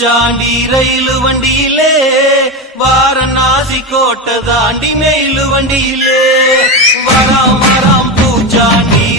பூச்சாண்டி ரயிலு வண்டியிலே வாரணாசி கோட்டை தாண்டி மெயிலு வண்டியிலே வராம் வராம் பூச்சாண்டி